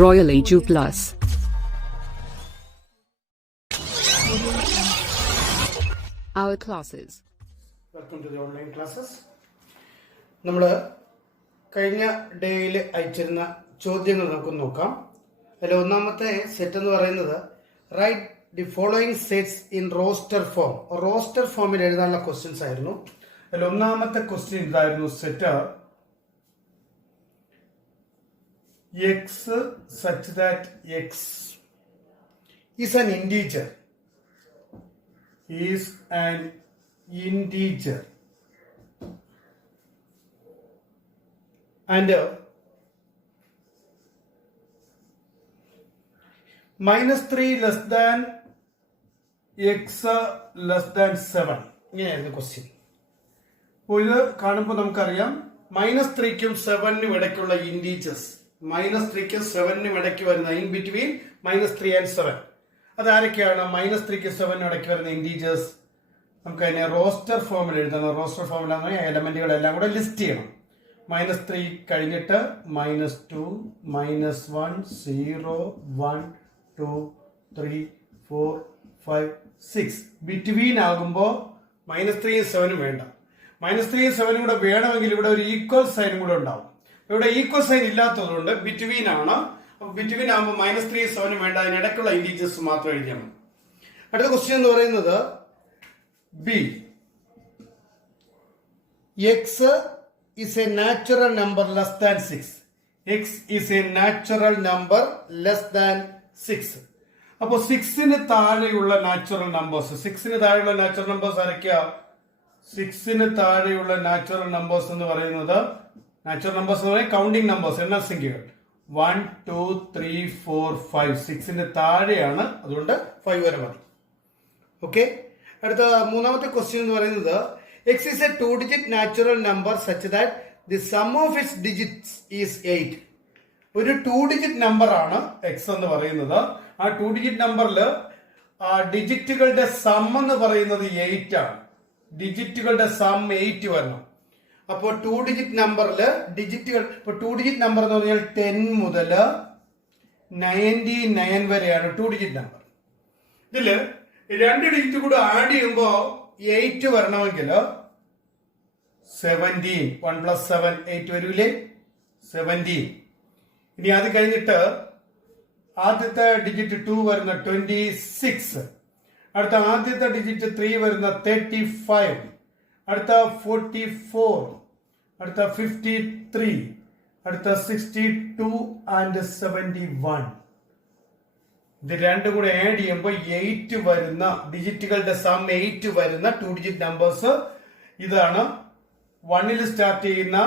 Royal Edu Plus. Our classes. Welcome to the online classes. നമ്മൾ കഴിഞ്ഞ ഡേയിൽ അയച്ചിരുന്ന ചോദ്യങ്ങൾ നമുക്ക് നോക്കാം. അതിൽ ഒന്നാമത്തെ സെറ്റ് എന്ന് പറയുന്നത് write the following sets in roster form. Roster ഫോമിൽ എഴുതാനുള്ള ക്വസ്റ്റ്യൻസ് ആയിരുന്നു. അതിൽ ഒന്നാമത്തെ ക്വസ്റ്റ്യൻ ഇതായിരുന്നു. Set x such that x is an integer and -3 less than x less than 7. ഇങ്ങനെയായിരുന്നു ക്വസ്റ്റ്യൻ. അപ്പോൾ ഇത് കാണുമ്പോൾ നമുക്കറിയാം -3ക്കും 7നും ഇടയ്ക്കുള്ള ഇൻറ്റീജേഴ്സ്, -3ക്കും 7നും ഇടയ്ക്ക് വരുന്ന ഇൻ ബിറ്റ്വീൻ -3 and 7 അതാരൊക്കെയാണ്? -3ക്കും 7നും ഇടയ്ക്ക് വരുന്ന ഇൻറ്റീജേഴ്സ്. നമുക്ക് അതിനെ റോസ്റ്റർ ഫോമിൽ എഴുതണം. റോസ്റ്റർ ഫോമിലാണ് എലമെന്റുകളെല്ലാം കൂടെ ലിസ്റ്റ് ചെയ്യണം. -3 കഴിഞ്ഞിട്ട് -2, -1, 0, 1, 2, 3, 4, 5, 6 ബിറ്റ്വീൻ ആകുമ്പോൾ -3യും 7നും വേണ്ട. -3യും 7നും കൂടെ വേണമെങ്കിൽ ഇവിടെ ഒരു ഈക്വൽ സൈനും കൂടെ ഉണ്ടാവും. ഇവിടെ ഈക്വൽ സൈൻ ഇല്ലാത്തതുകൊണ്ട് ബിറ്റ്വീൻ ആണ്. ബിറ്റ്വീൻ ആകുമ്പോൾ -3യും 7നും വേണ്ട, അതിനിടയ്ക്കുള്ള ഇൻറ്റീജേഴ്സ് മാത്രം എഴുതിയാൽ മതി. അടുത്ത ക്വസ്റ്റ്യൻ എന്ന് പറയുന്നത് B. x is a natural number less than 6. x is a natural number less than 6. അപ്പോൾ 6ന് താഴെയുള്ള നാച്ചുറൽ നമ്പേഴ്സ്, 6ന് താഴെയുള്ള നാച്ചുറൽ നമ്പേഴ്സ് ആരൊക്കെയാ? 6ന് താഴെയുള്ള നാച്ചുറൽ നമ്പേഴ്സ് എന്ന് പറയുന്നത്, നാച്ചുറൽ നമ്പേഴ്സ് എന്ന് പറയുന്നത് കൗണ്ടിങ് നമ്പേഴ്സ്, എണ്ണസംഖ്യകൾ. 1, 2, 3, 4, 5. 6ന് താഴെയാണ്, അതുകൊണ്ട് 5 വരെ മതി. ഓക്കെ. അടുത്ത മൂന്നാമത്തെ ക്വസ്റ്റ്യൻ എന്ന് പറയുന്നത് x is a 2-digit natural number such that the sum of its digits is 8. ഒരു 2-digit നമ്പർ ആണ് x എന്ന് പറയുന്നത്. ആ 2-digit നമ്പറിൽ ഡിജിറ്റുകളുടെ സം എന്ന് പറയുന്നത് 8 ആണ്. ഡിജിറ്റുകളുടെ സം 8 വരണം. അപ്പോൾ 2-digit നമ്പറിൽ ഡിജിറ്റുകൾ, ഇപ്പൊ 2-digit നമ്പർ എന്ന് പറഞ്ഞാൽ 10 മുതൽ 99 വരെയാണ് 2-digit നമ്പർ. ഇതില് 2 ഡിജിറ്റ് കൂടെ ആഡ് ചെയ്യുമ്പോ 8 വരണമെങ്കിൽ 17, 1 + 7 8 വരൂലേ, 17. ഇനി അത് കഴിഞ്ഞിട്ട് ആദ്യത്തെ ഡിജിറ്റ് 2 വരുന്ന 26, അടുത്ത ആദ്യത്തെ ഡിജിറ്റ് 3 വരുന്ന 35, അടുത്ത 44, അടുത്ത 53, അടുത്ത 62 and 71. ഇത് രണ്ടും കൂടെ ആഡ് ചെയ്യുമ്പോൾ 8 വരുന്ന ഡിജിറ്റുകളുടെ സം 8 വരുന്ന 2-digit നമ്പേഴ്സ് ഇതാണ്. 1ൽ സ്റ്റാർട്ട് ചെയ്യുന്ന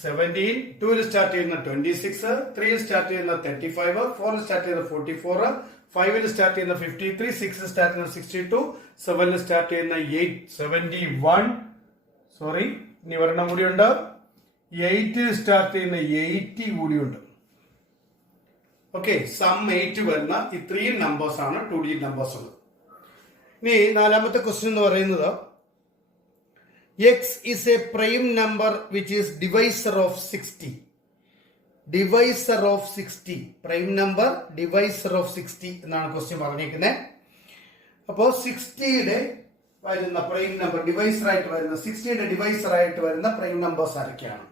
17, 2ൽ സ്റ്റാർട്ട് ചെയ്യുന്ന 26, 3ൽ സ്റ്റാർട്ട് ചെയ്യുന്ന 35, 4ൽ സ്റ്റാർട്ട് ചെയ്യുന്ന 44, 5ൽ സ്റ്റാർട്ട് ചെയ്യുന്ന 53, 6ൽ സ്റ്റാർട്ട് ചെയ്യുന്ന 62, 7ൽ സ്റ്റാർട്ട് ചെയ്യുന്ന 71. സോറി, ഇനി ഒരെണ്ണം കൂടിയുണ്ട്. 8ൽ സ്റ്റാർട്ട് ചെയ്യുന്ന 80 കൂടിയുണ്ട്. ഓക്കെ, സം 8 വരുന്ന ഇത്രയും നമ്പേഴ്സ് ആണ് 2-digit നമ്പേഴ്സ് ഉള്ളത്. ഇനി നാലാമത്തെ ക്വസ്റ്റ്യൻ എന്ന് പറയുന്നത് x is a prime number which is divisor of 60. Divisor of 60, prime number divisor of 60 എന്നാണ് ക്വസ്റ്റ്യൻ പറഞ്ഞിരിക്കുന്നത്. അപ്പോൾ 60യുടെ വരുന്ന പ്രൈം നമ്പർ ഡിവൈസർ ആയിട്ട് വരുന്ന 60യുടെ ഡിവൈസർ ആയിട്ട് വരുന്ന പ്രൈം നമ്പേഴ്സ് ആരൊക്കെയാണ്?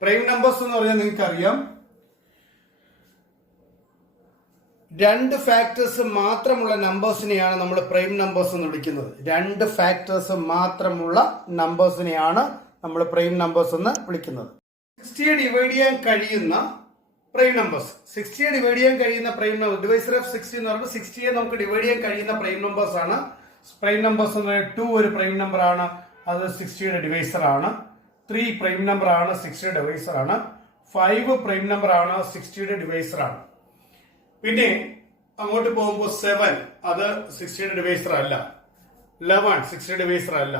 പ്രൈം നമ്പേഴ്സ് എന്ന് പറഞ്ഞാൽ നിങ്ങൾക്ക് അറിയാം, 2 ഫാക്ടേഴ്സ് മാത്രമുള്ള നമ്പേഴ്സിനെയാണ് നമ്മൾ പ്രൈം നമ്പേഴ്സ് എന്ന് വിളിക്കുന്നത്. 2 ഫാക്ടേഴ്സ് മാത്രമുള്ള നമ്പേഴ്സിനെയാണ് നമ്മൾ പ്രൈം നമ്പേഴ്സ് എന്ന് വിളിക്കുന്നത്. 60യെ ഡിവൈഡ് ചെയ്യാൻ കഴിയുന്ന പ്രൈം നമ്പേഴ്സ്, 60യെ ഡിവൈഡ് ചെയ്യാൻ കഴിയുന്ന പ്രൈം നമ്പർ, ഡിവൈസർ ഓഫ് 60 എന്ന് പറയുമ്പോൾ 60യെ നമുക്ക് ഡിവൈഡ് ചെയ്യാൻ കഴിയുന്ന പ്രൈം നമ്പേഴ്സ് ആണ്. പ്രൈം നമ്പേഴ്സ് എന്ന് പറയുന്നത് 2 ഒരു പ്രൈം നമ്പർ ആണ്, അത് 60യുടെ ഡിവൈസർ ആണ്. 3 പ്രൈം നമ്പർ ആണ്, 60യുടെ ഡിവൈസർ ആണ്. 5 പ്രൈം നമ്പർ ആണ്, 60യുടെ ഡിവൈസർ ആണ്. പിന്നെ അങ്ങോട്ട് പോകുമ്പോൾ 7 അത് 60യുടെ ഡിവൈസർ അല്ല. 11 60യുടെ ഡിവൈസർ അല്ല.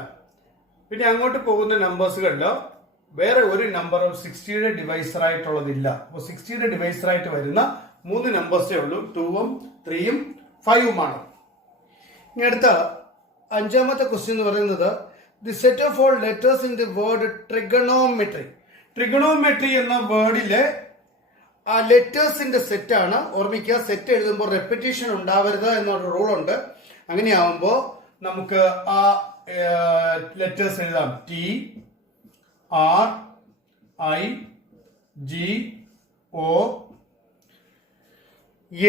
പിന്നെ അങ്ങോട്ട് പോകുന്ന നമ്പേഴ്സുകളിൽ വേറെ ഒരു നമ്പറും 60യുടെ ഡിവൈസർ ആയിട്ടുള്ളതില്ല. അപ്പോൾ 60യുടെ ഡിവൈസർ ആയിട്ട് വരുന്ന 3 നമ്പേഴ്സേ ഉള്ളൂ, 2ഉം 3ഉം 5ഉമാണ്. ഇനി അടുത്ത അഞ്ചാമത്തെ ക്വസ്റ്റ്യൻ എന്ന് പറയുന്നത് the set of all letters in the word trigonometry. Trigonometry എന്ന വേർഡിലെ ആ ലെറ്റേഴ്സിന്റെ സെറ്റാണ്. ഓർമ്മിക്കുക, സെറ്റ് എഴുതുമ്പോൾ റെപ്പിറ്റീഷൻ ഉണ്ടാവരുത് എന്നൊരു റൂളുണ്ട്. അങ്ങനെയാവുമ്പോൾ നമുക്ക് ആ ലെറ്റേഴ്സ് എഴുതാം. T, R, I, G, O,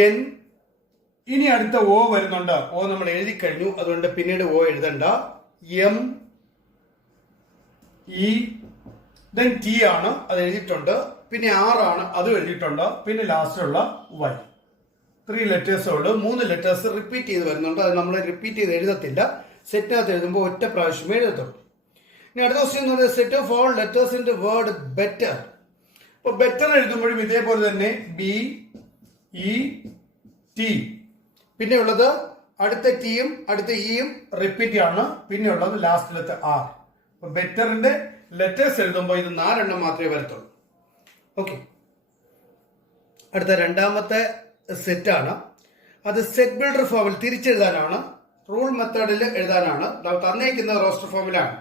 N. ഇനി അടുത്ത ഒ വരുന്നുണ്ട്. ഒ നമ്മൾ എഴുതി കഴിഞ്ഞു, അതുകൊണ്ട് പിന്നീട് ഒ എഴുതണ്ട. എം, ഇ, ദെൻ ടി ആണ്, അത് എഴുതിയിട്ടുണ്ട്. പിന്നെ ആർ ആണ്, അതും എഴുതിയിട്ടുണ്ട്. പിന്നെ ലാസ്റ്റിലുള്ള വൈ. 3 ലെറ്റേഴ്സേ ഉള്ളൂ. 3 ലെറ്റേഴ്സ് റിപ്പീറ്റ് ചെയ്ത് വരുന്നുണ്ട്. അത് നമ്മൾ റിപ്പീറ്റ് ചെയ്ത് എഴുതത്തില്ല. സെറ്റിനകത്ത് എഴുതുമ്പോൾ ഒറ്റ പ്രാവശ്യമേ എഴുതത്തുള്ളൂ. ഇനി അടുത്ത ക്വസ്റ്റ്യൻ എന്ന് പറയുന്നത് set of all letters in the word better. അപ്പൊ ബെറ്റർ എഴുതുമ്പോഴും ഇതേപോലെ തന്നെ ബി, ഇ, ടി. പിന്നെ ഉള്ളത് അടുത്ത ടിയും അടുത്ത ഇയും റിപ്പീറ്റ് ആണ്. പിന്നെ ഉള്ളത് ലാസ്റ്റിലത്തെ ആർ. അപ്പൊ ബെറ്ററിന്റെ ലെറ്റേഴ്സ് എഴുതുമ്പോൾ ഇത് 4 എണ്ണം മാത്രമേ വരത്തുള്ളൂ. ഓക്കെ, അടുത്ത രണ്ടാമത്തെ സെറ്റാണ്. അത് സെറ്റ് ബിൽഡർ ഫോമിൽ തിരിച്ചെഴുതാനാണ്. റൂൾ മെത്തേഡിൽ എഴുതാനാണ്. തന്നേക്കുന്ന റോസ്റ്റർ ഫോമിലാണ്.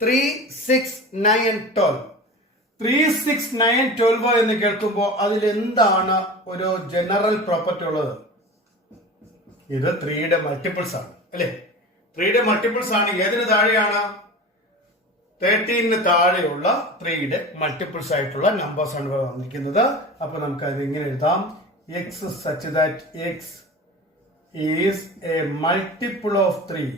3, 6, 9, 12. 3, 6, 9, 12 എന്ന് കേൾക്കുമ്പോൾ അതിൽ എന്താണ് ഒരു ജനറൽ പ്രോപ്പർട്ടി ഉള്ളത്? ഇത് 3യുടെ മൾട്ടിപ്പിൾസ് ആണ്, അല്ലെ? 3യുടെ മൾട്ടിപ്പിൾസ് ആണ്. ഏതിന് താഴെയാണ്? 13 താഴെയുള്ള 3യുടെ മൾട്ടിപ്പിൾസ് ആയിട്ടുള്ള നമ്പേഴ്സ് ആണ് വന്നിരിക്കുന്നത്. അപ്പൊ നമുക്ക് അത് ഇങ്ങനെ എഴുതാം. X such that X is A multiple of 3.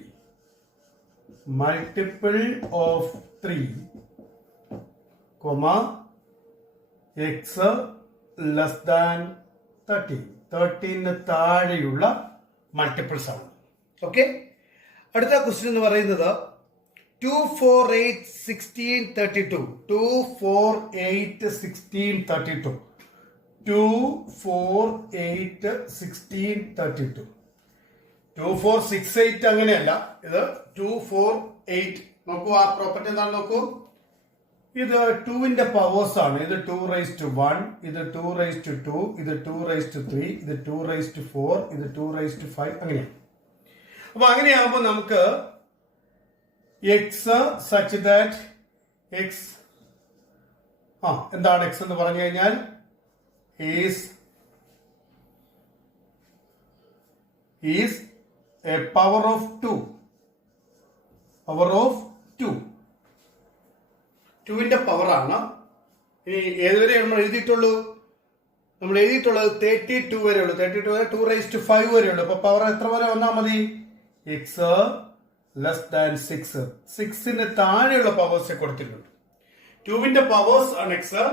Multiple of 3, X less than 13. 13 താഴെയുള്ള മൾട്ടിപ്പിൾസ് ആണ്. ഓക്കെ, അടുത്ത ക്വസ്റ്റ്യൻ എന്ന് പറയുന്നത് 2, 4, 8, 16, 32. 2, 4, 8, 16, 32. 2, 4, 8, 16, 32. 2, 4, 6, 8 അങ്ങനെയല്ല. ഇത് 2, 4, 8. നോക്കൂ, ആ പ്രോപ്പർട്ടി എന്താണെന്ന് നോക്കൂ. ഇത് 2ന്റെ പവേഴ്സ് ആണ്. ഇത് 2 raised to 1, ഇത് 2 raised to 2, ഇത് 2 raised to 3, ഇത് 2 raised to 4, ഇത് 2 raised to 5 അങ്ങനെയാണ്. അപ്പൊ അങ്ങനെയാകുമ്പോൾ നമുക്ക് എക്സ് സച്ച് ദാറ്റ് എക്സ് എന്താണ് എക്സ് എന്ന് പറഞ്ഞു കഴിഞ്ഞാൽ is a power of 2. Power of 2. 2ന്റെ പവർ ആണ്. ഇനി ഏതുവരെ നമ്മൾ എഴുതിയിട്ടുള്ളൂ? നമ്മൾ എഴുതിയിട്ടുള്ളത് 32 വരെ ഉള്ളൂ. 32 വരെ 2 raised to 5 വരെ ഉള്ളൂ. അപ്പൊ പവർ എത്ര വരെ വന്നാൽ മതി? X less than 6. 6ന് താഴെയുള്ള പവേഴ്സ് കൊടുത്തിട്ടുണ്ട്. 2ന്റെ പവേഴ്സ് ആണ് എക്സ്.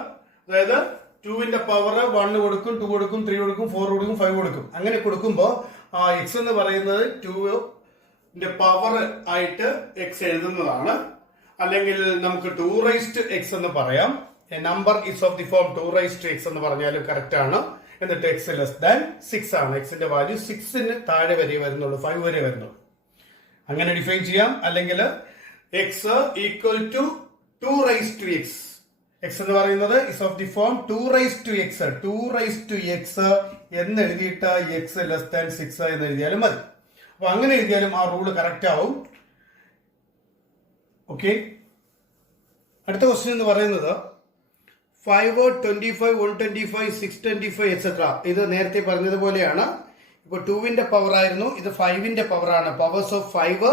അതായത് 2ന്റെ പവർ 1 കൊടുക്കും, 2 കൊടുക്കും, 3 കൊടുക്കും, 4 കൊടുക്കും, 5 കൊടുക്കും. അങ്ങനെ കൊടുക്കുമ്പോൾ ആ എക്സ് എന്ന് പറയുന്നത് 2ന്റെ പവർ ആയിട്ട് എക്സ് എഴുതുന്നതാണ്. അല്ലെങ്കിൽ നമുക്ക് 2 raised to x എന്ന് പറയാം. A number is of the form 2 raised to x എന്ന് പറഞ്ഞാലും കറക്റ്റ് ആണ്. എന്നിട്ട് എക്സ് ലെസ് ദാൻ 6 ആണ്. എക്സിന്റെ വാല്യൂ 6ന് താഴെ വരെ വരുന്നുള്ളൂ, 5 വരെ വരുന്നുള്ളൂ. അങ്ങനെ ഡിഫൈൻ ചെയ്യാം. അല്ലെങ്കിൽ x equal to 2 raised to x. X എന്ന് പറയുന്നത് is of the form 2 raised to x. 2 raised to x എന്ന് എഴുതിയിട്ട് എക്സ് ലെസ് ദാൻ 6 എന്ന് എഴുതിയാലും മതി. അപ്പൊ അങ്ങനെ എഴുതിയാലും ആ റൂള് കറക്റ്റ് ആവും. ഓക്കെ, അടുത്ത ക്വസ്റ്റ്യൻ എന്ന് പറയുന്നത് 5, 25, 125, 625 എക്സെട്ര. ഇത് നേരത്തെ പറഞ്ഞതുപോലെയാണ്. ഇപ്പൊ 2ന്റെ പവർ ആയിരുന്നു, ഇത് 5ന്റെ പവർ ആണ്. പവേഴ്സ് ഓഫ് 5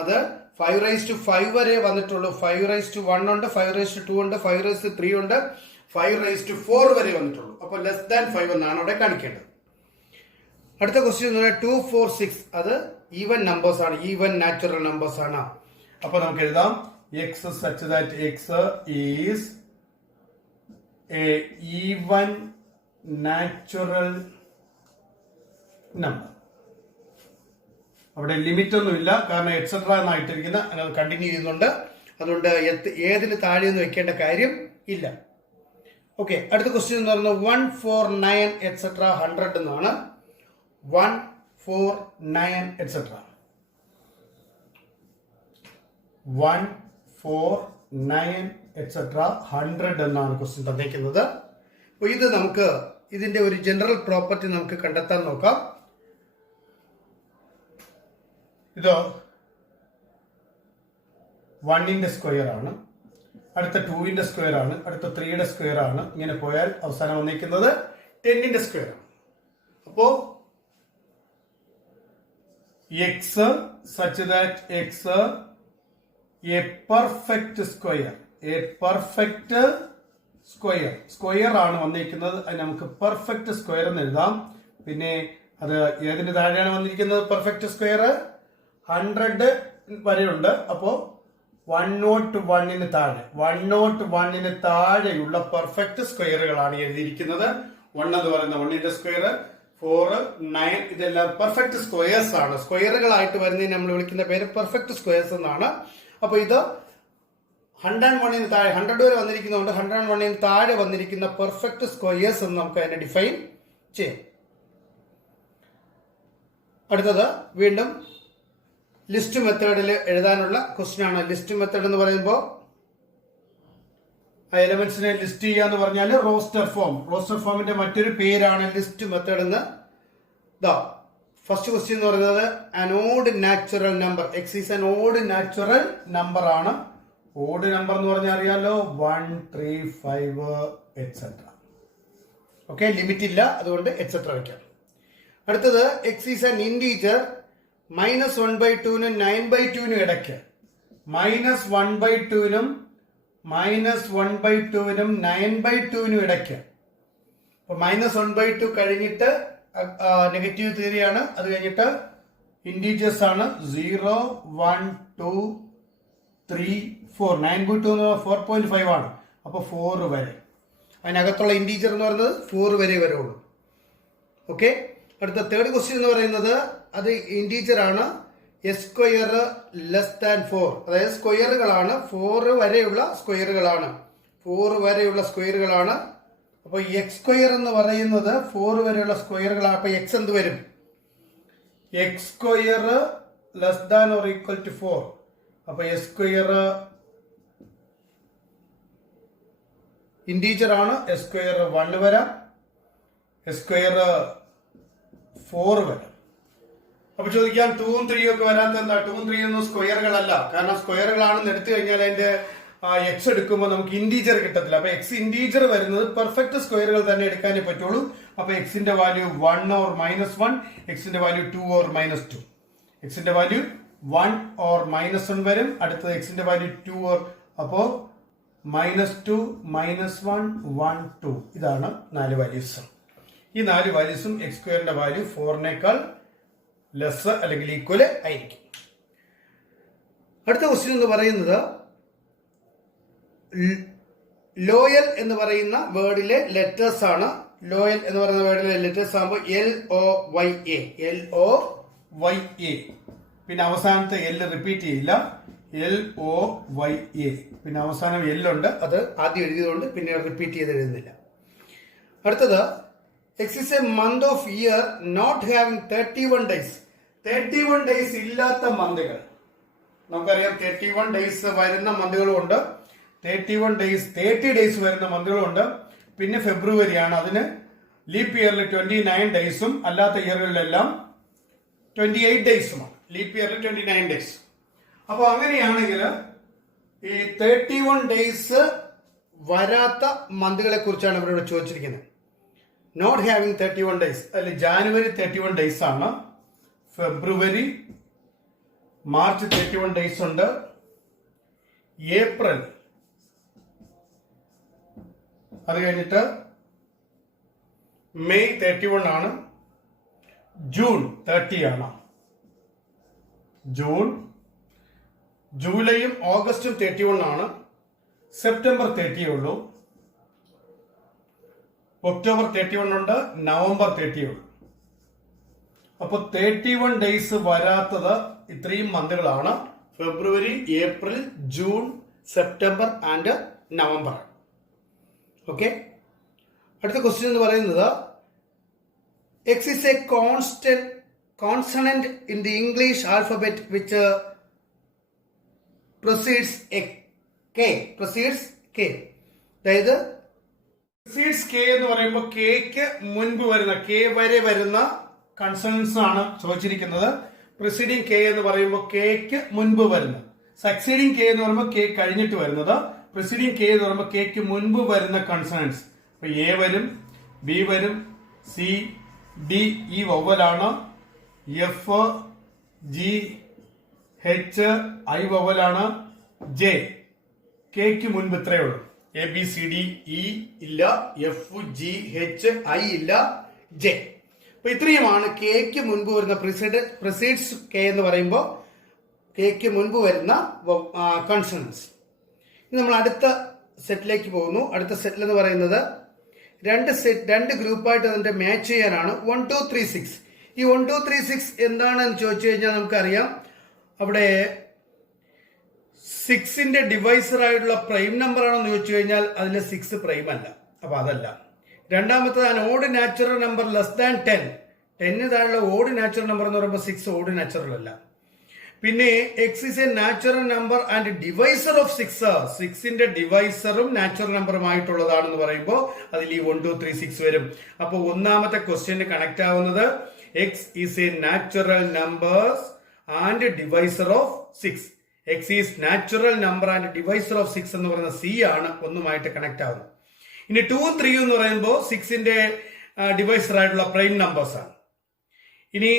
അത് 5 raised to 5 വരെ വന്നിട്ടുള്ളൂ. 5 raised to 1 ഉണ്ട്, 5 raised to 2 ഉണ്ട്, 5 raised to 3 ഉണ്ട്, 5 raised to 4 വരെ വന്നിട്ടുള്ളൂ. അപ്പൊ ലെസ് ദാൻ 5 എന്നാണ് അവിടെ കാണിക്കേണ്ടത്. അടുത്ത ക്വസ്റ്റ്യൻ എന്ന് പറയുന്നത് 2, 4, 6. അത് ഈവൻ നമ്പേഴ്സ് ആണ്, ഈവൻ നാച്ചുറൽ നമ്പേഴ്സ് ആണ്. അപ്പൊ നമുക്ക് എഴുതാം X such that X is A even natural number. അവിടെ ലിമിറ്റ് ഒന്നുമില്ല, കാരണം എക്സെട്ര എന്നായിട്ടിരിക്കുന്ന കണ്ടിന്യൂ ചെയ്യുന്നുണ്ട്. അതുകൊണ്ട് ഏതിന് താഴെയൊന്നും വെക്കേണ്ട കാര്യം ഇല്ല. ഓക്കെ, അടുത്ത ക്വസ്റ്റ്യൻ എന്ന് പറയുന്നത് 1, 4, 9 എക്സെട്ര 100 എന്നാണ്. 1, 4, 9 എക്സെട്ര 1, 4, 9 എക്സെട്ര 100 എന്നാണ് ക്വസ്റ്റ്യൻ തന്നേക്കുന്നത്. അപ്പൊ ഇത് നമുക്ക് ഇതിന്റെ ഒരു ജനറൽ പ്രോപ്പർട്ടി നമുക്ക് കണ്ടെത്താൻ നോക്കാം. ഇത് 1ന്റെ സ്ക്വയർ ആണ്. അടുത്ത 2ന്റെ സ്ക്വയർ ആണ്, അടുത്ത 3യുടെ സ്ക്വയർ ആണ്. ഇങ്ങനെ പോയാൽ അവസാനം വന്നിരിക്കുന്നത് 10ന്റെ സ്ക്വയർ ആണ്. അപ്പോ X such that X A perfect square, A perfect square, square ആണ് വന്നിരിക്കുന്നത്. അത് നമുക്ക് പെർഫെക്റ്റ് സ്ക്വയർ എന്ന് എഴുതാം. പിന്നെ അത് ഏതിന്റെ താഴെയാണ് വന്നിരിക്കുന്നത്? പെർഫെക്റ്റ് സ്ക്വയർ 100 വരെയുണ്ട്. അപ്പോ 101ന് താഴെ, 101ന് താഴെയുള്ള പെർഫെക്റ്റ് സ്ക്വയറുകളാണ് എഴുതിയിരിക്കുന്നത്. 1 എന്ന് പറയുന്ന 1ന്റെ സ്ക്വയർ, 4, 9 ഇതെല്ലാം പെർഫെക്റ്റ് സ്ക്വയേഴ്സ് ആണ്. സ്ക്വയറുകളായിട്ട് വരുന്നതിന് നമ്മൾ വിളിക്കുന്ന പേര് പെർഫെക്റ്റ് സ്ക്വയേഴ്സ് എന്നാണ്. അപ്പൊ ഇത് 101ന് താഴെ, 100 വരെ വന്നിരിക്കുന്നതുകൊണ്ട് 101ന് താഴെ വന്നിരിക്കുന്ന പെർഫെക്റ്റ് സ്ക്വയേഴ്സ് എന്ന് നമുക്ക് അതിനെ ഡിഫൈൻ ചെയ്യാം. അടുത്തത് വീണ്ടും ലിസ്റ്റ് മെത്തേഡിൽ എഴുതാനുള്ള ക്വസ്റ്റ്യൻ ആണ്. ലിസ്റ്റ് മെത്തേഡ് എന്ന് പറയുമ്പോൾ ആ എലമെന്റ്സിനെ ലിസ്റ്റ് ചെയ്യുക എന്ന് പറഞ്ഞാൽ റോസ്റ്റർ ഫോം. റോസ്റ്റർ ഫോമിന്റെ മറ്റൊരു പേരാണ് ലിസ്റ്റ് മെത്തേഡ് എന്ന്. ഫസ്റ്റ് ക്വസ്റ്റ്യൻ എന്ന് പറയുന്നത് an odd natural number. X is an odd natural number ആണ്. ഓഡ് നമ്പർ എന്ന് പറഞ്ഞാൽ അറിയാലോ 1, 3, 5 എക്സെട്ര. ഓക്കെ, ലിമിറ്റ് ഇല്ല, അതുകൊണ്ട് എക്സെട്ര വയ്ക്കാം. അടുത്തത് എക്സ് ഈസ് ആൻ ഇന്റീജർ -1/2നും 9/2നും ഇടയ്ക്ക്, -1/2നും -1/2നും 9/2നും ഇടയ്ക്ക്. അപ്പൊ -1/2 കഴിഞ്ഞിട്ട് നെഗറ്റീവ് തിയറിയാണ്. അത് കഴിഞ്ഞിട്ട് ഇന്റീജേഴ്സ് ആണ് 0, 1, 2, 3, 4. 9/2 4.5 ആണ്. അപ്പൊ 4 വരെ. അതിനകത്തുള്ള ഇന്റീജർ എന്ന് പറയുന്നത് 4 വരെ വരുള്ളൂ. ഓക്കെ. അടുത്ത തേർഡ് ക്വസ്റ്റ്യൻ എന്ന് പറയുന്നത് അത് ഇന്റീജർ ആണ്. എസ് സ്ക്വയർ ലെസ് ദാൻ 4, അതായത് സ്ക്വയറുകളാണ്, 4 വരെയുള്ള സ്ക്വയറുകളാണ്, 4 വരെയുള്ള സ്ക്വയറുകളാണ്. അപ്പൊ എക്സ് സ്ക്വയർ എന്ന് പറയുന്നത് 4 വരെയുള്ള സ്ക്വയറുകളാണ്. അപ്പൊ എക്സ് എന്ത് വരും? X square less than or equal to 4. അപ്പൊ എസ് സ്ക്വയർ ഇന്റീജർ ആണ്. എസ് സ്ക്വയർ 1 വരാം, എസ് സ്ക്വയർ 4 വരാം. അപ്പൊ ചോദിക്കാം 2ഉം 3ഉം ഒക്കെ വരാത്ത എന്താ? 2ഉം 3ഉം ഒന്നും സ്ക്വയറുകളല്ല. കാരണം സ്ക്വയറുകളാണെന്ന് എടുത്തു കഴിഞ്ഞാൽ അതിന്റെ എക്സ് എടുക്കുമ്പോൾ നമുക്ക് ഇന്റീജർ കിട്ടത്തില്ല. അപ്പൊ എക്സ് ഇന്റീജർ വരുന്നത് പെർഫെക്റ്റ് സ്ക്വയറുകൾ തന്നെ എടുക്കാനേ പറ്റുള്ളൂ. അപ്പൊ എക്സിന്റെ വാല്യൂ 1 ഓർ -1, എക്സിന്റെ വാല്യൂ 2 ഓർ -2. എക്സിന്റെ വാല്യൂ 1 ഓർ -1 വരും. അടുത്തത് എക്സിന്റെ വാല്യൂ 2 ഓർ, അപ്പോ -2, -1, 1, 2. ഇതാണ് 4 വാല്യൂസ്. ഈ 4 വാല്യൂസും എക്സ് സ്ക്വയറിന്റെ വാല്യൂ 4നേക്കാൾ ലെസ് അല്ലെങ്കിൽ ഈക്വൽ ആയിരിക്കും. അടുത്ത ക്വസ്റ്റ്യൻ എന്ന് പറയുന്നത് ലോയൽ എന്ന് പറയുന്ന വേർഡിലെ ലെറ്റേഴ്സ് ആണ്. ലോയൽ എന്ന് പറയുന്ന വേർഡിലെ ലെറ്റേഴ്സ് ആകുമ്പോൾ LOYA, LOYA. പിന്നെ അവസാനത്തെ L റിപ്പീറ്റ് ചെയ്യില്ല, LOYA. പിന്നെ അവസാനം L ഉണ്ട്, അത് ആദ്യം എഴുതിയതുകൊണ്ട് പിന്നെ റിപ്പീറ്റ് ചെയ്ത് എഴുതുന്നില്ല. അടുത്തത് X is a month of year not having 31 days. 31 days ഇല്ലാത്ത മന്തുകൾ നമുക്കറിയാം. 31 days വരുന്ന മന്തുകളുണ്ട്, 30 days വരുന്ന മന്തുകളുണ്ട്. പിന്നെ ഫെബ്രുവരിയാണ്, അതിന് ലീപ്പ് ഇയറിൽ 29 ഡേയ്സും അല്ലാത്ത ഇയറുകളിലെല്ലാം 28 ഡേയ്സുമാണ്. ലീപ്പ് ഇയറിൽ 29 ഡേയ്സ്. അപ്പൊ അങ്ങനെയാണെങ്കിൽ ഈ 31 ഡേയ്സ് വരാത്ത മന്തുകളെ കുറിച്ചാണ് ഇവരോട് ചോദിച്ചിരിക്കുന്നത്. Not having 31 days. അതിൽ ജാനുവരി 31 ഡേയ്സ് ആണ്, ഫെബ്രുവരി, മാർച്ച് 31 ഡേയ്സ് ഉണ്ട്, ഏപ്രിൽ, അത് കഴിഞ്ഞിട്ട് മെയ് 31 ആണ്, ജൂൺ 30 ആണ്. ജൂലൈയും ഓഗസ്റ്റും 31 ആണ്, സെപ്റ്റംബർ 30 ഉള്ളൂ, ഒക്ടോബർ 31 ഉണ്ട്, നവംബർ 30 ഉള്ളൂ. അപ്പൊ 31 ഡേയ്സ് വരാത്തത് ഇത്രയും മന്തുകളാണ്: February, April, June, September and November. Okay. അടുത്ത ക്വസ്റ്റ്യൻ എന്ന് പറയുന്നത് X is a consonant in the English alphabet which proceeds K. അതായത് പ്രൊസീഡ്സ് കെ എന്ന് പറയുമ്പോൾ കെക്ക് മുൻപ് വരുന്ന, കെ വരെ വരുന്ന കൺസണൻസ് ആണ് ചോദിച്ചിരിക്കുന്നത്. പ്രിസീഡിങ് കെ എന്ന് പറയുമ്പോൾ കെക്ക് മുൻപ് വരുന്നത്, സക്സീഡിങ് കെ എന്ന് പറയുമ്പോൾ കെ കഴിഞ്ഞിട്ട് വരുന്നത്, പ്രിസീഡിങ് കെ എന്ന് പറയുമ്പോൾ കെക്ക് മുൻപ് വരുന്ന കൺസണൻസ്. ഇപ്പൊ എ വരും, ബി വരും, സി, ഡി ഈ വവലാണ്, എഫ്, ജി, എച്ച് ഐ വവലാണ്, ജെ കെക്ക് മുൻപ് ഇത്രയേ ഉള്ളൂ. A B C D E ഇല്ല, എഫ് ജി എച്ച് ഐ ഇല്ല, ജെ. അപ്പൊ ഇത്രയുമാണ് കെക്ക് മുൻപ് വരുന്ന പ്രിസീഡ്സ് കെ എന്ന് പറയുമ്പോൾ കെക്ക് മുൻപ് വരുന്ന കൺസണൻസ്. ഇനി നമ്മൾ അടുത്ത സെറ്റിലേക്ക് പോകുന്നു. അടുത്ത സെറ്റിൽ എന്ന് പറയുന്നത് രണ്ട് ഗ്രൂപ്പായിട്ട് അതിന്റെ മാച്ച് ചെയ്യാനാണ് 1 2 3 6. ഈ 1 2 3 6 എന്താണെന്ന് ചോദിച്ചു കഴിഞ്ഞാൽ നമുക്കറിയാം അവിടെ 6ന്റെ ഡിവൈസർ ആയിട്ടുള്ള പ്രൈം നമ്പർ ആണെന്ന് ചോദിച്ചു കഴിഞ്ഞാൽ അതിൽ 6 പ്രൈം അല്ല, അപ്പൊ അതല്ല. രണ്ടാമത്തേതാണ് odd natural number less than 10. 10 താഴെയുള്ള ഓഡ് നാച്ചുറൽ നമ്പർ എന്ന് പറയുമ്പോൾ 6 ഓഡ് നാച്ചുറൽ അല്ല. പിന്നെ X is a natural number and divisor of 6. 6ന്റെ ഡിവൈസറും നാച്ചുറൽ നമ്പറുമായിട്ടുള്ളതാണെന്ന് പറയുമ്പോൾ അതിൽ ഈ 1 2 3 6 വരും. അപ്പൊ ഒന്നാമത്തെ ക്വസ്റ്റ്യന് കണക്ട് ആവുന്നത് X is A natural numbers and divisor of 6. X is natural number and divisor of 6 എന്ന് പറയുന്ന സി ആണ് ഒന്നുമായിട്ട് കണക്ട് ആവുന്നത്. ഇനി 2 3 എന്ന് പറയുമ്പോൾ 6ന്റെ ഡിവൈസർ ആയിട്ടുള്ള പ്രൈം നമ്പേഴ്സ് ആണ്. ഇനി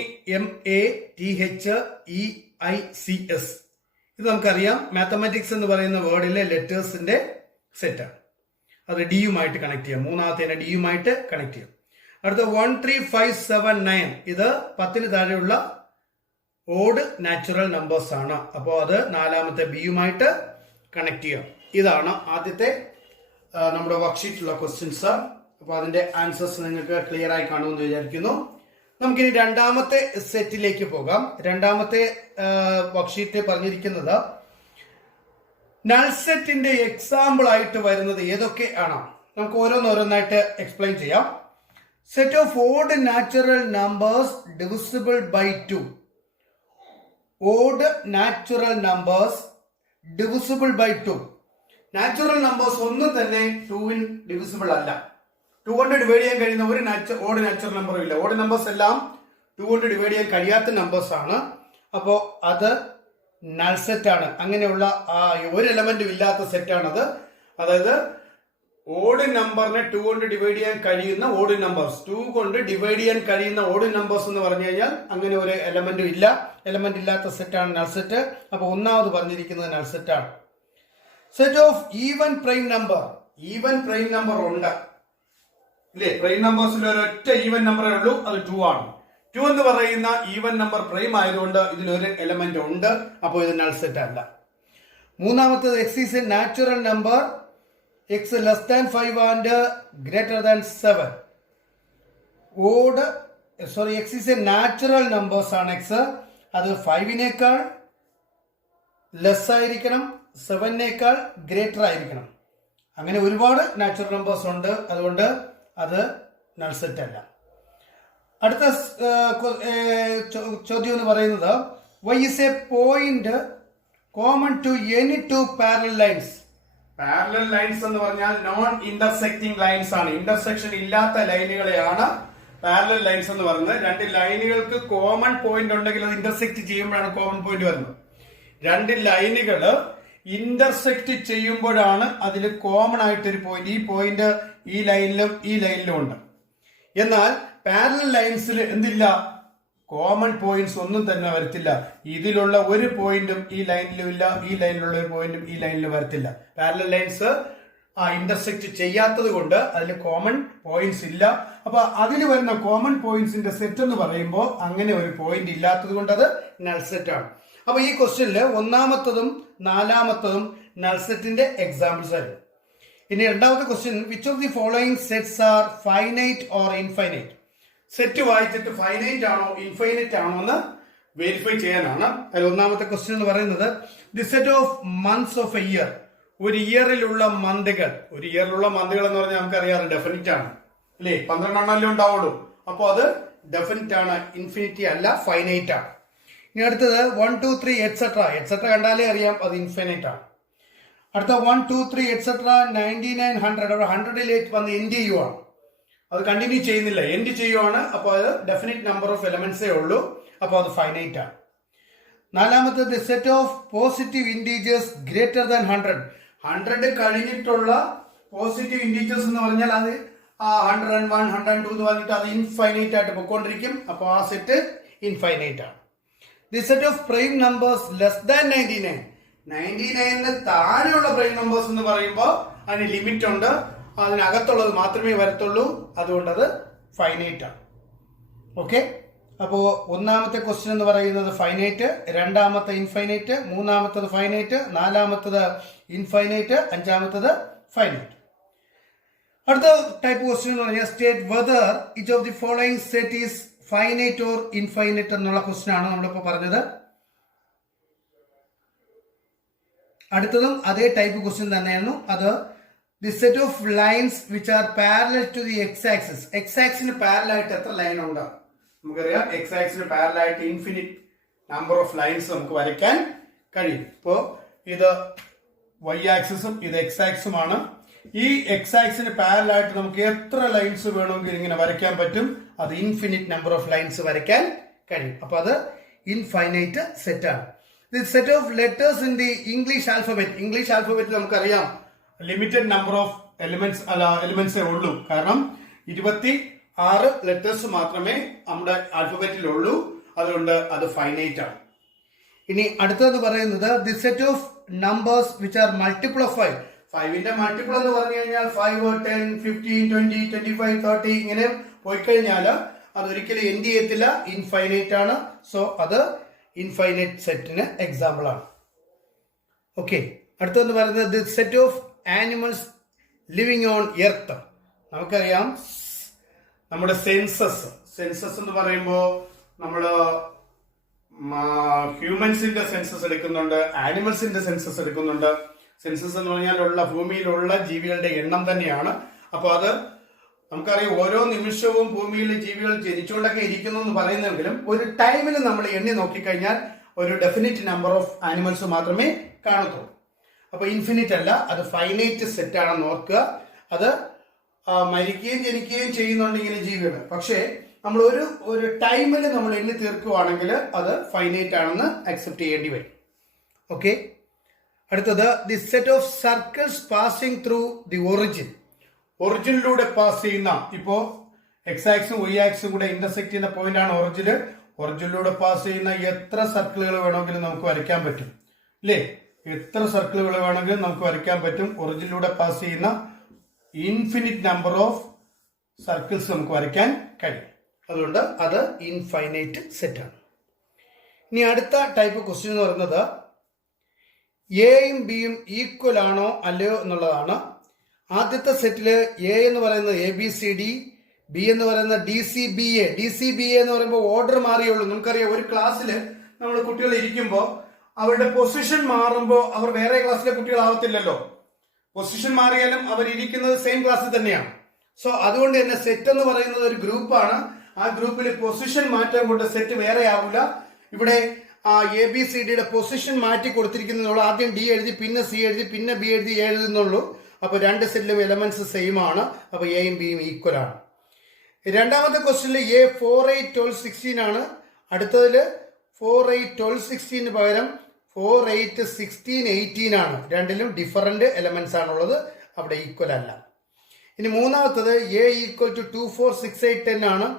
MATHEICS ഇത് നമുക്കറിയാം മാത്തമാറ്റിക്സ് എന്ന് പറയുന്ന വേർഡിലെ ലെറ്റേഴ്സിന്റെ സെറ്റാണ്. അത് ഡിയുമായിട്ട് കണക്ട് ചെയ്യാം. മൂന്നാമത്തേനെ ഡിയുമായിട്ട് കണക്ട് ചെയ്യാം. അടുത്ത 1 3 5 7 9 ഇത് 10 താഴെയുള്ള ഓഡ് നാച്ചുറൽ നമ്പേഴ്സ് ആണ്. അപ്പോൾ അത് നാലാമത്തെ ബിയുമായിട്ട് കണക്ട് ചെയ്യാം. ഇതാണ് ആദ്യത്തെ നമ്മുടെ വർക്ക്ഷീറ്റിലുള്ള ക്വസ്റ്റ്യൻസ്. അപ്പൊ അതിന്റെ ആൻസേഴ്സ് നിങ്ങൾക്ക് ക്ലിയർ ആയി കാണുമെന്ന് വിചാരിക്കുന്നു. നമുക്കിനി രണ്ടാമത്തെ സെറ്റിലേക്ക് പോകാം. രണ്ടാമത്തെ വർക്ക്ഷീറ്റ് പറഞ്ഞിരിക്കുന്നത് നൾ സെറ്റിന്റെ എക്സാമ്പിൾ ആയിട്ട് വരുന്നത് ഏതൊക്കെ ആണ് നമുക്ക് ഓരോന്നോരോന്നായിട്ട് എക്സ്പ്ലെയിൻ ചെയ്യാം. Set of odd natural numbers divisible by 2. Odd natural numbers divisible by 2. Natural numbers ഒന്നും തന്നെ 2 ഡിവിസിബിൾ അല്ല. 2 കൊണ്ട് ഡിവൈഡ് ചെയ്യാൻ കഴിയുന്ന ഒരു ഓഡ് നാച്ചുറൽ നമ്പറും ഇല്ല. ഓഡ് നമ്പേഴ്സ് എല്ലാം 2 കൊണ്ട് ഡിവൈഡ് ചെയ്യാൻ കഴിയാത്ത നമ്പേഴ്സ് ആണ്. അപ്പോ അത് നൾ സെറ്റ് ആണ്. അങ്ങനെയുള്ള ഒരു എലമെന്റും ഇല്ലാത്ത സെറ്റാണത്. അതായത് ഓഡ് നമ്പറിനെ 2 കൊണ്ട് ഡിവൈഡ് ചെയ്യാൻ കഴിയുന്ന ഓഡ് നമ്പേഴ്സ്, 2 കൊണ്ട് ഡിവൈഡ് ചെയ്യാൻ കഴിയുന്ന ഓഡ് നമ്പേഴ്സ് എന്ന് പറഞ്ഞു കഴിഞ്ഞാൽ അങ്ങനെ ഒരു എലമെന്റും ഇല്ല. എലമെന്റ് ഇല്ലാത്ത സെറ്റാണ് നൾ സെറ്റ്. അപ്പൊ ഒന്നാമത് പറഞ്ഞിരിക്കുന്നത് നൾ സെറ്റ് ആണ്. Set of even prime number. Even prime number ഉണ്ട് ഇല്ലേ? പ്രൈം നമ്പേഴ്സിൽ ഒരൊറ്റ ഈവൻ നമ്പറേ ഉള്ളൂ, അത് 2 ആണ്. 2 എന്ന് പറയുന്ന ഈവൻ നമ്പർ പ്രൈം ആയതുകൊണ്ട് ഇതിലൊരു എലമെന്റ് ഉണ്ട്. അപ്പോൾ ഇത് നൾ സെറ്റ് അല്ല. മൂന്നാമത്തത് X is A natural number X less than 5 and greater than 7. X is A natural numbers ആണ് എക്സ്. അത് 5നേക്കാൾ ലെസ് ആയിരിക്കണം, 7നേക്കാൾ ഗ്രേറ്റർ ആയിരിക്കണം. അങ്ങനെ ഒരുപാട് നാച്ചുറൽ നമ്പേഴ്സ് ഉണ്ട്. അതുകൊണ്ട് അത് നൾ സെറ്റ് അല്ല. അടുത്ത ചോദ്യം എന്ന് പറയുന്നത് y is a point common to any 2 parallel lines. Parallel lines എന്ന് പറഞ്ഞാൽ നോൺ ഇന്റർസെക്റ്റിംഗ് ലൈൻസ് ആണ്. ഇന്റർസെക്ഷൻ ഇല്ലാത്ത ലൈനുകളെയാണ് പാരലൽ ലൈൻസ് എന്ന് പറയുന്നത്. രണ്ട് ലൈനുകൾക്ക് കോമൺ പോയിന്റ് ഉണ്ടെങ്കിൽ അത് ഇന്റർസെക്ട് ചെയ്യുമ്പോഴാണ് കോമൺ പോയിന്റ് വരുന്നത്. രണ്ട് ലൈനുകൾ ഇന്റർസെക്ട് ചെയ്യുമ്പോഴാണ് അതിൽ കോമൺ ആയിട്ടൊരു പോയിന്റ്. ഈ പോയിന്റ് ഈ ലൈനിലും ഈ ലൈനിലും ഉണ്ട്. എന്നാൽ പാരലൽ ലൈൻസിൽ എന്തില്ല? കോമൺ പോയിന്റ്സ് ഒന്നും തന്നെ വരത്തില്ല. ഇതിലുള്ള ഒരു പോയിന്റും ഈ ലൈനിലും ഇല്ല, ഈ ലൈനിലുള്ള ഒരു പോയിന്റും ഈ ലൈനിൽ വരത്തില്ല. പാരലൽ ലൈൻസ് ഇന്റർസെക്ട് ചെയ്യാത്തത് കൊണ്ട് അതിൽ കോമൺ പോയിന്റ്സ് ഇല്ല. അപ്പൊ അതിൽ വരുന്ന കോമൺ പോയിന്റ്സിന്റെ സെറ്റ് എന്ന് പറയുമ്പോൾ അങ്ങനെ ഒരു പോയിന്റ് ഇല്ലാത്തത് കൊണ്ട് അത് നൾ സെറ്റ് ആണ്. അപ്പൊ ഈ ക്വസ്റ്റ്യനിൽ ഒന്നാമത്തതും നാലാമത്തതും നൾ സെറ്റിന്റെ എക്സാമ്പിൾസ് ആയിരുന്നു. ഇനി രണ്ടാമത്തെ question which of the following sets R finite or infinite. Set വായിച്ചിട്ട് ഫൈനൈറ്റ് ആണോ ഇൻഫൈനൈറ്റ് ആണോ എന്ന് വെരിഫൈ ചെയ്യാനാണ്. അതിൽ ഒന്നാമത്തെ ക്വസ്റ്റ്യൻ എന്ന് പറയുന്നത് the set of months of A year. ഒരു ഇയറിലുള്ള മന്തുകൾ. ഒരു ഇയറിലുള്ള മന്തുകൾ എന്ന് പറഞ്ഞാൽ നമുക്കറിയാം ഡെഫിനിറ്റ് ആണ് അല്ലേ? 12 എണ്ണല്ലേ ഉണ്ടാവുള്ളൂ. അപ്പോൾ അത് ഡെഫിനിറ്റ് ആണ്, ഇൻഫിനിറ്റി അല്ല, ഫൈനൈറ്റ് ആണ്. ഇനി അടുത്തത് 1 2 3 എറ്റ്സെട്ര. എറ്റ്സെട്ര കണ്ടാലേ അറിയാം അത് ഇൻഫിനൈറ്റ് ആണ്. അടുത്ത 1 2 3 എറ്റ്സെട്ര 99 100 100ലേക്ക് വന്ന് എൻഡ് ചെയ്യുവാണ്. അത് കണ്ടിന്യൂ ചെയ്യുന്നില്ല, എൻഡ് ചെയ്യുവാണ്. അപ്പോൾ അത് ഡെഫിനിറ്റ് നമ്പർ ഓഫ് എലമെന്റ്സേ ഉള്ളൂ. അപ്പോൾ അത് ഫൈനൈറ്റ് ആണ്. നാലാമത്തത് set of positive integers greater than 100. 100 കഴിഞ്ഞിട്ടുള്ള പോസിറ്റീവ് ഇൻഡിജേഴ്സ് എന്ന് പറഞ്ഞാൽ അത് 101, 102 എന്ന് പറഞ്ഞിട്ട് അത് ഇൻഫൈനൈറ്റ് ആയിട്ട് പോയിക്കൊണ്ടിരിക്കും. അപ്പോൾ ആ സെറ്റ് ഇൻഫൈനൈറ്റ് ആണ്. The set of prime numbers less than 99, 99ന് താഴെയുള്ള പ്രൈം നമ്പേഴ്സ് എന്ന് പറയുമ്പോൾ അതിന് ലിമിറ്റ് ഉണ്ട്. അതിനകത്തുള്ളത് മാത്രമേ വരത്തുള്ളൂ. അതുകൊണ്ട് അത് ഫൈനൈറ്റ് ആണ്. ഓക്കെ, അപ്പോ ഒന്നാമത്തെ ക്വസ്റ്റ്യൻ എന്ന് പറയുന്നത് ഫൈനൈറ്റ്, രണ്ടാമത്തെ ഇൻഫൈനൈറ്റ്, മൂന്നാമത്തത് ഫൈനൈറ്റ്, നാലാമത്തത് ഇൻഫൈനൈറ്റ്, അഞ്ചാമത്തത് ഫൈനൈറ്റ്. അടുത്ത ടൈപ്പ് ക്വസ്റ്റ്യൻ എന്ന് പറഞ്ഞാൽ state whether each of the following set is finite or infinite എന്നുള്ള ക്വസ്റ്റ്യൻ ആണ് നമ്മളിപ്പോ പറഞ്ഞത്. അടുത്തതും അതേ ടൈപ്പ് ക്വസ്റ്റ്യൻ തന്നെയായിരുന്നു. അത് the set of lines which are parallel to the X axis. X ആക്സിന് പാരലൽ ആയിട്ട് എത്ര ലൈൻ ഉണ്ട്? നമുക്കറിയാം എക്സ് ആക്സിന് പാരലൽ ആയിട്ട് ഇൻഫിനിറ്റ് നമ്പർ ഓഫ് ലൈൻസ് നമുക്ക് വരയ്ക്കാൻ കഴിയും. ഇപ്പോ ഇത് വൈ ആക്സിസും ഇത് എക്സ് ആക്സുമാണ്. ഈ എക്സ് ആക്സിന് പാരലൽ ആയിട്ട് നമുക്ക് എത്ര ലൈൻസ് വേണമെങ്കിൽ ഇങ്ങനെ വരയ്ക്കാൻ പറ്റും. അത് ഇൻഫിനിറ്റ് നമ്പർ ഓഫ് ലൈൻസ് വരയ്ക്കാൻ കഴിയും. അപ്പൊ അത് ഇൻഫൈനൈറ്റ് സെറ്റ് ആണ്. The set of letters in the English alphabet. English alphabet നമുക്കറിയാം ലിമിറ്റഡ് നമ്പർ ഓഫ് എലിമെന്റ്സേ ഉള്ളൂ. കാരണം 26 ലെറ്റേഴ്സ് മാത്രമേ നമ്മുടെ ആൽഫബറ്റിൽ ഉള്ളൂ. അതുകൊണ്ട് അത് ഫൈനൈറ്റ് ആണ്. ഇനി അടുത്തത് പറയുന്നത് the set of numbers which are multiple of 5. 5ന്റെ മൾട്ടിപ്പിൾ എന്ന് പറഞ്ഞു കഴിഞ്ഞാൽ 5, 10, 15, 20, 25, 30 ഇങ്ങനെ പോയി കഴിഞ്ഞാൽ അതൊരിക്കലും എന്ത് ചെയ്യത്തില്ല, ഇൻഫൈനൈറ്റ് ആണ്. സോ അത് ഇൻഫൈനൈറ്റ് സെറ്റിന് എക്സാമ്പിൾ ആണ്. ഓക്കെ, അടുത്തെന്ന് പറയുന്നത് the set of animals living on earth. നമുക്കറിയാം നമ്മുടെ സെൻസസ് എന്ന് പറയുമ്പോൾ നമ്മള് ഹ്യൂമൻസിന്റെ സെൻസസ് എടുക്കുന്നുണ്ട്, ആനിമൽസിന്റെ സെൻസസ് എടുക്കുന്നുണ്ട്. സെൻസസ് എന്ന് പറഞ്ഞാൽ ഭൂമിയിലുള്ള ജീവികളുടെ എണ്ണം തന്നെയാണ്. അപ്പൊ അത് നമുക്കറിയാം ഓരോ നിമിഷവും ഭൂമിയിൽ ജീവികൾ ജനിച്ചുകൊണ്ടൊക്കെ ഇരിക്കുന്നു എന്ന് പറയുന്നെങ്കിലും ഒരു ടൈമിൽ നമ്മൾ എണ്ണി നോക്കിക്കഴിഞ്ഞാൽ ഒരു ഡെഫിനിറ്റ് നമ്പർ ഓഫ് ആനിമൽസ് മാത്രമേ കാണത്തുള്ളൂ. അപ്പൊ ഇൻഫിനിറ്റ് അല്ല, അത് ഫൈനൈറ്റ് സെറ്റ് ആണെന്ന് ഓർക്കുക. അത് മരിക്കുകയും ജനിക്കുകയും ചെയ്യുന്നുണ്ട് ഇങ്ങനെ ജീവികൾ. പക്ഷേ നമ്മൾ ഒരു ടൈമിൽ നമ്മൾ എണ്ണി തീർക്കുകയാണെങ്കിൽ അത് ഫൈനൈറ്റ് ആണെന്ന് അക്സെപ്റ്റ് ചെയ്യേണ്ടി വരും. ഓക്കെ, അടുത്തത് the set of circles passing through the ഒറിജിനിലൂടെ പാസ് ചെയ്യുന്ന, ഇപ്പോ എക്സ് ആക്സും വൈ ആക്സും കൂടെ ഇന്റർസെക്ട് ചെയ്യുന്ന പോയിന്റ് ആണ് ഒറിജിനിലൂടെ പാസ് ചെയ്യുന്ന എത്ര സർക്കിളുകൾ വേണമെങ്കിലും നമുക്ക് വരയ്ക്കാൻ പറ്റും അല്ലേ? എത്ര സർക്കിളുകൾ വേണമെങ്കിലും നമുക്ക് വരയ്ക്കാൻ പറ്റും. ഒറിജിനിലൂടെ പാസ് ചെയ്യുന്ന ഇൻഫിനിറ്റ് നമ്പർ ഓഫ് സർക്കിൾസ് നമുക്ക് വരയ്ക്കാൻ കഴിയും. അതുകൊണ്ട് അത് ഇൻഫൈനൈറ്റ് സെറ്റ് ആണ്. ഇനി അടുത്ത ടൈപ്പ് ക്വസ്റ്റ്യൻ എന്ന് പറയുന്നത് എയും ബിയും ഈക്വൽ ആണോ അല്ലയോ എന്നുള്ളതാണ്. ആദ്യത്തെ സെറ്റില് എ എന്ന് പറയുന്നത് ABCD, ബി എന്ന് പറയുന്നത് DCBA. DCBA എന്ന് പറയുമ്പോൾ ഓർഡർ മാറിയുള്ളൂ. നമുക്കറിയാം ഒരു ക്ലാസ്സിൽ നമ്മൾ കുട്ടികൾ ഇരിക്കുമ്പോൾ അവരുടെ പൊസിഷൻ മാറുമ്പോൾ അവർ വേറെ ക്ലാസ്സിലെ കുട്ടികളാവത്തില്ലല്ലോ. പൊസിഷൻ മാറിയാലും അവർ ഇരിക്കുന്നത് സെയിം ക്ലാസ്സിൽ തന്നെയാണ്. സോ അതുകൊണ്ട് തന്നെ സെറ്റ് എന്ന് പറയുന്നത് ഒരു ഗ്രൂപ്പാണ്. ആ ഗ്രൂപ്പിൽ പൊസിഷൻ മാറ്റം കൊണ്ട് സെറ്റ് വേറെ ആവില്ല. ഇവിടെ ABCDയുടെ പൊസിഷൻ മാറ്റി കൊടുത്തിരിക്കുന്നുള്ളൂ. ആദ്യം D എഴുതി, പിന്നെ C എഴുതി, പിന്നെ B എഴുതി, എഴുതുന്നുള്ളൂ. അപ്പൊ രണ്ട് സെറ്റിലും എലമെന്റ്സ് സെയിം ആണ്. അപ്പൊ എയും ബിയും ഈക്വൽ ആണ്. രണ്ടാമത്തെ ക്വസ്റ്റ്യനിൽ A 4, 8, 12, 16 ആണ്. അടുത്തതില് 4, 8, 12, 16 പകരം 4, 8, 16, 18 ആണ്. രണ്ടിലും ഡിഫറന്റ് എലമെന്റ്സ് ആണുള്ളത്. അവിടെ ഈക്വൽ അല്ല. ഇനി മൂന്നാമത്തത് A ഈക്വൽ ടു 2, 4, 6, 8, 10 ആണ്.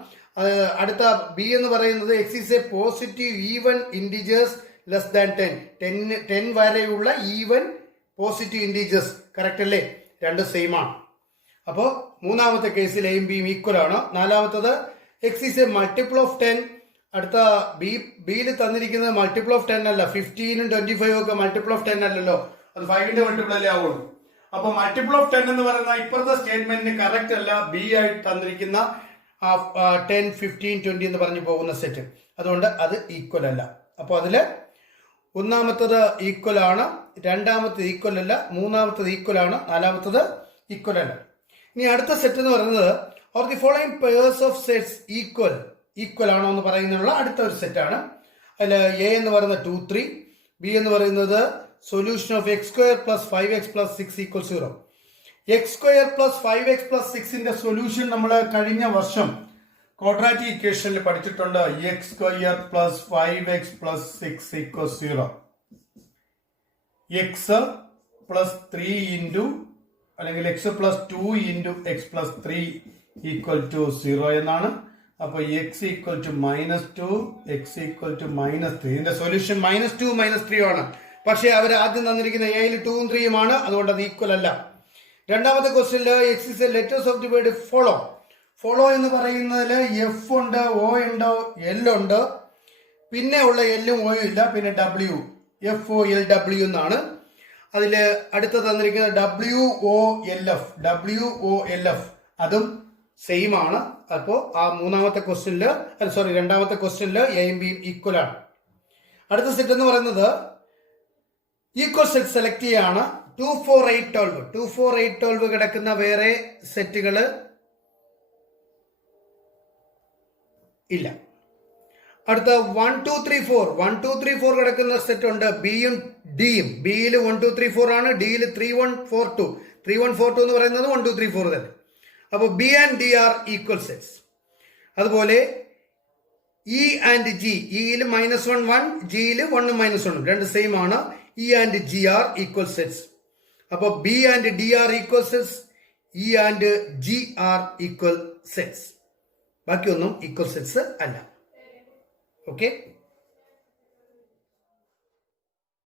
അടുത്ത ബി എന്ന് പറയുന്നത് X is A positive even integers less than 10 വരെയുള്ള ഈവൻ പോസിറ്റീവ് ഇൻഡിജേഴ്സ്. കറക്റ്റ് അല്ലേ? രണ്ട് സെയിം ആണ്. അപ്പോൾ മൂന്നാമത്തെ കേസിൽ എയും ബിയും ഈക്വൽ ആണ്. നാലാമത്തത് X is A multiple of 10. അടുത്ത ബിയിൽ തന്നിരിക്കുന്നത് മൾട്ടിപ്പിൾ ഓഫ് 10 അല്ല. 15ഉം 25ഉം ഒക്കെ മൾട്ടിപ്പിൾ ഓഫ് 10 അല്ലല്ലോ. അത് 5ന്റെ മൾട്ടിപ്പിൾ അല്ലേ ആവുള്ളൂ. അപ്പൊ മൾട്ടിപ്പിൾ ഓഫ് 10 എന്ന് പറയുന്ന ഇപ്പുറത്തെ സ്റ്റേറ്റ്മെന്റിന് കറക്റ്റ് അല്ല. ബി ആയിട്ട് തന്നിരിക്കുന്ന 10, 15, 20 എന്ന് പറഞ്ഞു പോകുന്ന സെറ്റ്. അതുകൊണ്ട് അത് ഈക്വൽ അല്ല. അപ്പൊ അതില് ഒന്നാമത്തത് ഈക്വൽ ആണ്, രണ്ടാമത്തത് ഈക്വൽ അല്ല, മൂന്നാമത്തത് ഈക്വൽ ആണ്, നാലാമത്തത് ഈക്വൽ അല്ല. ഇനി അടുത്ത സെറ്റ് എന്ന് പറയുന്നത് or the following pairs of sets equal ആണോ എന്ന് പറയുന്നുള്ള അടുത്ത ഒരു സെറ്റ് ആണ്. അതിൽ എ എന്ന് പറയുന്നത് 2, 3, ബി എന്ന് പറയുന്നത് solution of x² + 5x + 6 = 0. x² + 5x + 6ന്റെ solution നമ്മൾ കഴിഞ്ഞ വർഷം ക്വാഡ്രാറ്റിക് ഇക്വേഷനിൽ പഠിച്ചിട്ടുണ്ട്. x² + 5x + 6 = 0. x plus 3 into അല്ലെങ്കിൽ x plus 2 into x plus 3 equal to 0 എന്നാണ്. അപ്പൊ x equal to -2, x equal to -3. ഇതിന്റെ സൊല്യൂഷൻ -2 -3 ആണ്. പക്ഷെ അവർ ആദ്യം തന്നിരിക്കുന്ന എയിൽ 2ഉം 3ഉം ആണ്, അതുകൊണ്ട് അത് ഈക്വൽ അല്ല. രണ്ടാമത്തെ ക്വസ്റ്റ്യനിൽ X is A letters of the word follow. Follow എന്ന് പറയുന്നതിൽ എഫ് ഉണ്ട്, ഒ ഉണ്ട്, എൽ ഉണ്ട്, പിന്നെ ഉള്ള എല്ലും ഒയും ഇല്ല, പിന്നെ W, F O L W എന്നാണ്. അതിൽ അടുത്ത് തന്നിരിക്കുന്നത് WOLF, അതും സെയിം ആണ്. അപ്പോൾ ആ രണ്ടാമത്തെ ക്വസ്റ്റ്യനിൽ എയും ബിയും ഈക്വൽ ആണ്. അടുത്ത സെറ്റ് എന്ന് പറയുന്നത് ഈക്വൽ സെറ്റ് സെലക്ട് ചെയ്യാണ്. 2, 4, 8, 12. 2, 4, 8, 12 കിടക്കുന്ന വേറെ സെറ്റുകൾ ഇല്ല. അടുത്ത 1, 2, 3, 4. 1, 2, 3, 4 കിടക്കുന്ന സെറ്റ് ഉണ്ട്. ബിയും ഡിയും. ബിയിൽ 1, 2, 3, 4 ആണ്. ഡിയിൽ 3, 1, 4, 2. 3, 1, 4, 2 എന്ന് പറയുന്നത് 1, 2, 3, 4 തന്നെ. അപ്പോൾ B and D are equal sets. അതുപോലെ ഇ ആൻഡ് ജി. ഇയിൽ -1, 1, ജിയിൽ 1ഉം -1ഉം രണ്ട് സെയിം ആണ്. E and G are equal sets. അപ്പോൾ B and D are equal sets, E and G are equal sets. ബാക്കിയൊന്നും ഈക്വൽ സെറ്റ്സ് അല്ല. ഓക്കെ.